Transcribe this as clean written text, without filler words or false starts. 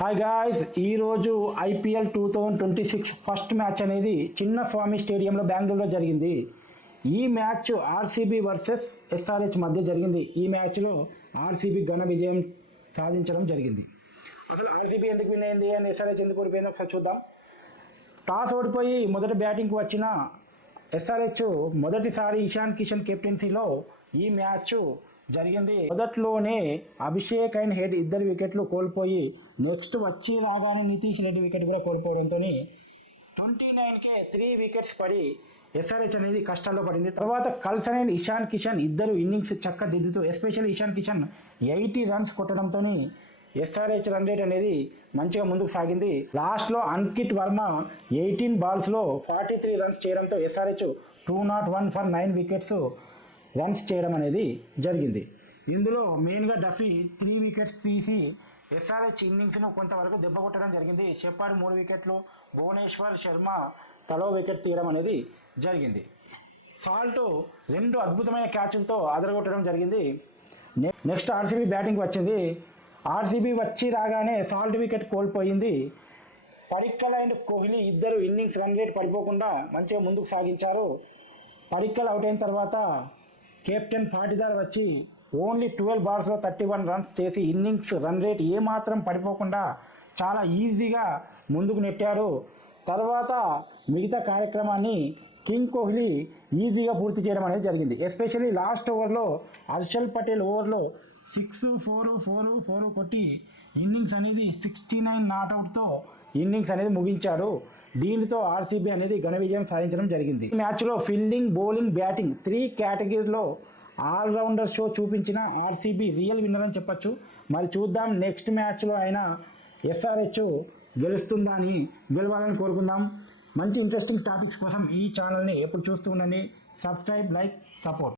Hi guys, ఈరోజు IPL 2026 first match అనేది చిన్న స్వామి స్టేడియంలో బెంగళూరులో జరిగింది. ఈ మ్యాచ్ ఆర్సీబీ వర్సెస్ ఎస్ఆర్హెచ్ మధ్య జరిగింది. ఈ మ్యాచ్లో ఆర్సీబీ ఘన విజయం సాధించడం జరిగింది. అసలు ఆర్సీబీ ఎందుకు విన్ అయింది అని ఎస్ఆర్హెచ్ ఎందుకు ఓడిపోయింది ఒకసారి చూద్దాం. టాస్ ఓడిపోయి మొదట బ్యాటింగ్కి వచ్చిన ఎస్ఆర్హెచ్ మొదటిసారి ఇషాన్ కిషన్ కెప్టెన్సీలో ఈ మ్యాచ్ జరిగింది. మొదట్లోనే అభిషేక్ అండ్ హెడ్ ఇద్దరు వికెట్లు కోల్పోయి నెక్స్ట్ వచ్చి రాగానే నితీష్ రెడ్డి వికెట్ కూడా కోల్పోవడంతో 29కే 3 వికెట్స్ పడి ఎస్ఆర్హెచ్ అనేది కష్టాల్లో పడింది. తర్వాత కల్సన్ అండ్ ఇషాన్ కిషన్ ఇద్దరు ఇన్నింగ్స్ చక్కదిద్దుతూ ఎస్పెషల్లీ ఇషాన్ కిషన్ 80 రన్స్ కొట్టడంతో ఎస్ఆర్హెచ్ రన్ రేట్ అనేది మంచిగా ముందుకు సాగింది. లాస్ట్లో అంకిత్ వర్మ 18 బాల్స్లో 43 రన్స్ చేయడంతో ఎస్ఆర్హెచ్ 201 ఫర్ 9 వికెట్స్ రన్స్ చేయడం అనేది జరిగింది. ఇందులో మెయిన్గా డఫీ 3 వికెట్స్ తీసి ఎస్ఆర్హెచ్ ఇన్నింగ్స్ను కొంతవరకు దెబ్బ కొట్టడం జరిగింది. షెపార్డ్ 3 వికెట్లు, భువనేశ్వర్ శర్మ తలో వికెట్ తీయడం అనేది జరిగింది. సాల్ట్ 2 అద్భుతమైన క్యాచ్లతో అదరగొట్టడం జరిగింది. నెక్స్ట్ ఆర్సీబీ బ్యాటింగ్ వచ్చింది. ఆర్సీబీ వచ్చి రాగానే సాల్ట్ వికెట్ కోల్పోయింది. పడిక్కల్ అండ్ కోహ్లీ ఇద్దరు ఇన్నింగ్స్ రన్ రేట్ పడిపోకుండా మంచిగా ముందుకు సాగించారు. పడిక్కల్ అవుట్ అయిన తర్వాత కెప్టెన్ పాటిదార్ వచ్చి ఓన్లీ 12 బాల్స్లో 31 రన్స్ చేసి ఇన్నింగ్స్ రన్ రేట్ ఏమాత్రం పడిపోకుండా చాలా ఈజీగా ముందుకు నెట్టారు. తర్వాత మిగతా కార్యక్రమాన్ని కింగ్ కోహ్లీ ఈజీగా పూర్తి చేయడం అనేది జరిగింది. ఎస్పెషల్లీ లాస్ట్ ఓవర్లో హర్షల్ పటేల్ ఓవర్లో 6, 4, 4, 4 కొట్టి ఇన్నింగ్స్ అనేది 69 నాట్అవుట్తో ఇన్నింగ్స్ అనేది ముగించారు. దీనితో ఆర్సీబీ అనేది ఘన విజయం సాధించడం జరిగింది. ఈ మ్యాచ్లో ఫీల్డింగ్, బౌలింగ్, బ్యాటింగ్ 3 కేటగిరీలో ఆల్రౌండర్ షో చూపించిన ఆర్సీబీ రియల్ విన్నర్ అని చెప్పచ్చు. మరి చూద్దాం నెక్స్ట్ మ్యాచ్లో అయినా ఎస్ఆర్హెచ్ గెలుస్తుందా అని, గెలవాలని కోరుకుందాం. మంచి ఇంట్రెస్టింగ్ టాపిక్స్ కోసం ఈ ఛానల్ని ఎప్పుడు చూస్తూ ఉండండి. Subscribe, like, support.